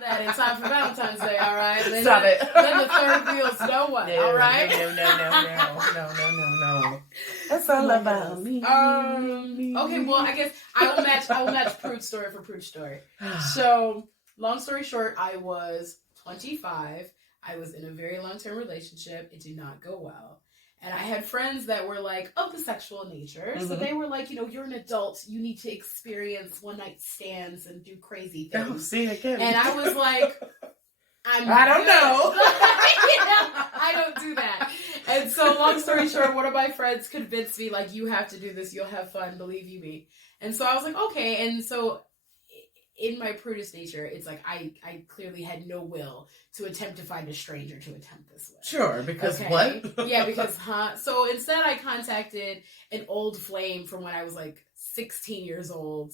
that it's time for Valentine's Day, all right? Then Stop it. Then the third wheel's no one, No, all right? No. That's all about me. Okay, well, I guess I will match Prude's story for Prude's story. So, long story short, I was 25. I was in a very long-term relationship. It did not go well. And I had friends that were like of the sexual nature. Mm-hmm. So they were like, you're an adult. You need to experience one-night stands and do crazy things. Oh, see, again. And I was like, I don't know. I don't do that. And so long story short, one of my friends convinced me, like, you have to do this. You'll have fun. Believe you me. And so I was like, okay. And so in my prudish nature, it's like I clearly had no will to attempt to find a stranger to attempt this with. Sure, because what? Yeah, because, So instead I contacted an old flame from when I was like 16 years old.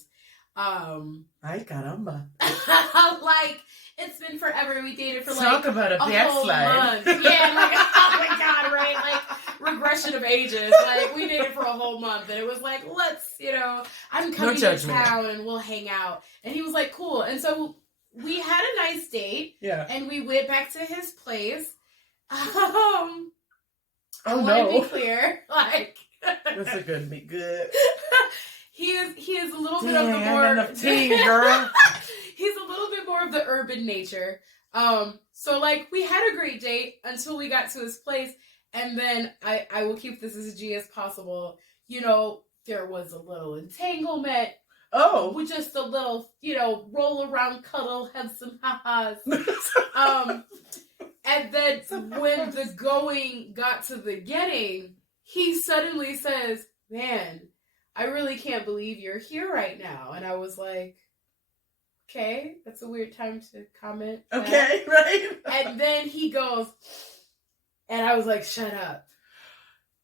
Ay, caramba. Like, it's been forever. We dated for Talk about a backslide. month. Yeah, like, oh my God, right? Like, regression of ages. Like, we dated for a whole month, and it was like, let's, I'm coming to town, and we'll hang out. And he was like, cool. And so we had a nice date. Yeah. And we went back to his place. I no. want to be clear. Like, this is going to be good. He is a little bit of the more enough tea, girl. He's a little bit more of the urban nature. So like we had a great date until we got to his place, and then I will keep this as G as possible. There was a little entanglement. Oh, with just a little, roll around, cuddle, have some ha-has. And then when the going got to the getting, he suddenly says, "Man, I really can't believe you're here right now." And I was like, okay, that's a weird time to comment. Okay, right? And then he goes, and I was like, shut up.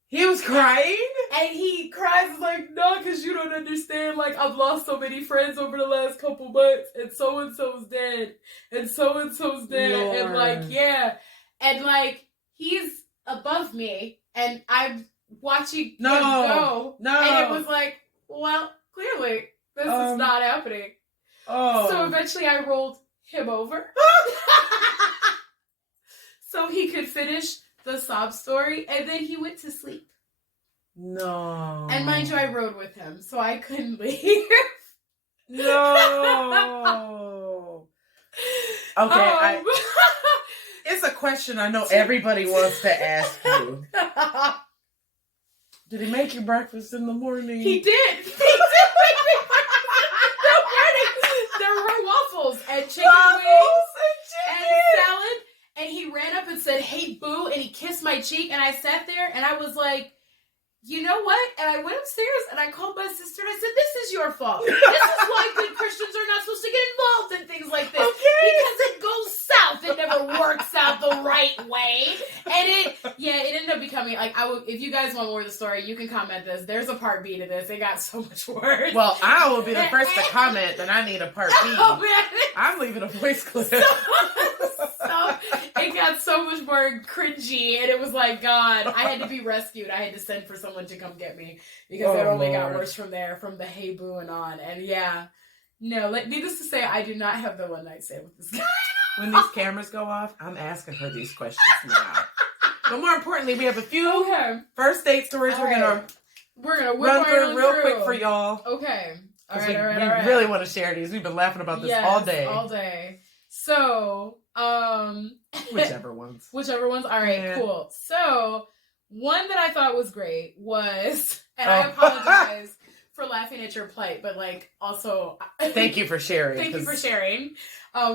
He was crying? And he cries like, no, because you don't understand. Like, I've lost so many friends over the last couple months, and so-and-so's dead, and so-and-so's dead. Lord. And like, yeah. And like, he's above me, and I'm watching him go. No. And it was like, well, clearly, this is not happening. Oh. So eventually I rolled him over. So he could finish the sob story, and then he went to sleep. No. And mind you, I rode with him, so I couldn't leave. No. Okay, it's a question I know everybody wants to ask you. Did he make you breakfast in the morning? He did. He did make me breakfast in the morning. There were waffles and chicken wings and salad. And he ran up and said, "Hey, boo," and he kissed my cheek. And I sat there and I was like, you know what? And I went upstairs and I called my sister and I said, this is your fault. This is why good Christians are not supposed to get involved in things like this. Okay. Because it goes south. It never works out the right way. And it ended up becoming, like, if you guys want more of the story, you can comment this. There's a part B to this. It got so much worse. Well, I will be the first to comment that I need a part B. Oh, man. I'm leaving a voice clip. So it got so much more cringy, and it was like, God, I had to be rescued. I had to send for someone to come get me, because it only got worse from there, from the hey boo and on. And needless to say, I do not have the one night stand with this guy. When these cameras go off, I'm asking her these questions now. But more importantly, we have a few first date stories we're gonna run through real quick for y'all. Okay. All right. We really want to share these. We've been laughing about this all day. All day. So, whichever ones. All right, cool. So, one that I thought was great was, and I apologize for laughing at your plight, but like also thank you for sharing. Thank you for sharing.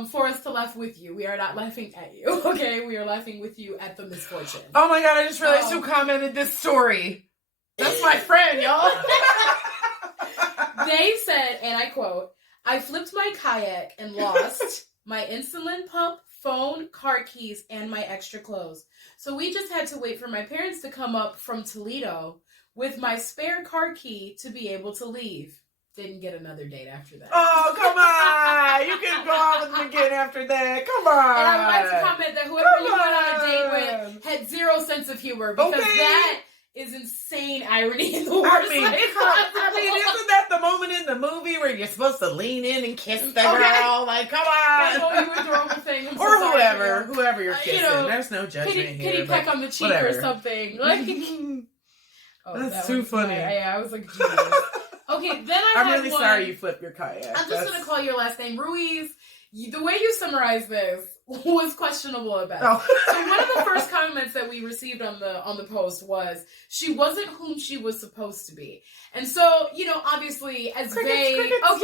For us to laugh with you. We are not laughing at you, okay? We are laughing with you at the misfortune. Oh my God, I just realized who commented this story. That's my friend, y'all. They said, and I quote, "I flipped my kayak and lost my insulin pump, phone, car keys, and my extra clothes. So we just had to wait for my parents to come up from Toledo with my spare car key to be able to leave." Didn't get another date after that. Oh, come on. You can go out with me again after that. Come on. And I would like to comment that whoever you went on a date with had zero sense of humor, because that is insane irony in the worst way. I mean, isn't that the moment in the movie where you're supposed to lean in and kiss the girl. Like, come on. Oh, you adorable thing. I'm or so whoever you're kissing. There's no judgment here. Can he peck on the cheek or something? Like, that's too funny. Yeah, I was like, Jesus. Okay, then I'm really sorry you flipped your kayak. I'm just going to call your last name Ruiz. The way you summarized this was questionable at best. So one of the first comments that we received on the post was she wasn't whom she was supposed to be. And so, obviously as crickets. as